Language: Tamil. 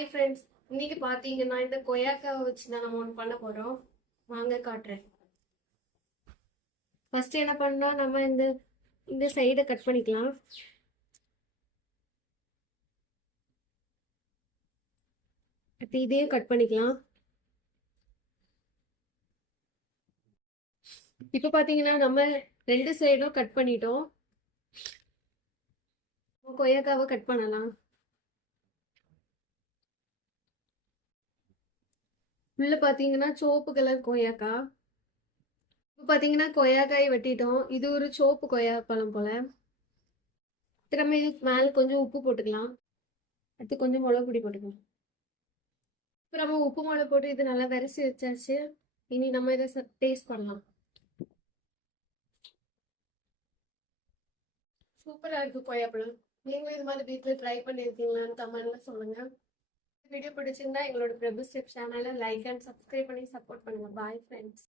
ஹாய் ஃப்ரெண்ட்ஸ், இன்னைக்கு பார்த்தீங்கன்னா இந்த கொய்யாக்காவை வச்சு தான் நம்ம ஒன்று பண்ண போகிறோம். வாங்க காட்டுறேன். ஃபர்ஸ்ட் என்ன பண்ணா நம்ம இந்த இந்த சைடை கட் பண்ணிக்கலாம். அடுத்து இதையும் கட் பண்ணிக்கலாம். இப்போ பார்த்தீங்கன்னா நம்ம ரெண்டு சைடும் கட் பண்ணிட்டோம். கொய்யாக்காவை கட் பண்ணலாம். உள்ள பார்த்தீங்கன்னா சிவப்பு கலர் கொய்யாக்கா. இப்போ பார்த்தீங்கன்னா கொய்யாக்காயை வெட்டிட்டோம். இது ஒரு சிவப்பு கொய்யா பழம் போல. திரும்ப இதுக்கு மேலே கொஞ்சம் உப்பு போட்டுக்கலாம். அடுத்து கொஞ்சம் மிளகு பொடி போட்டுக்கலாம். இப்போ நம்ம உப்பு மிளகு போட்டு இது நல்லா விரசி வச்சாச்சு. இனி நம்ம இதை டேஸ்ட் பண்ணலாம். சூப்பராக இருக்குது கொய்யாப்பழம். நீங்களும் இது மாதிரி வீட்டில் ட்ரை பண்ணியிருக்கீங்களான்னு கமெண்ட்ல சொல்லுங்க. வீடியோ பிடிச்சிருந்தா எங்களோட பிரபு ஸ்டெப் சேனலை லைக் அண்ட் சப்ஸ்கிரைப் பண்ணி சப்போர்ட் பண்ணுங்க. Bye friends.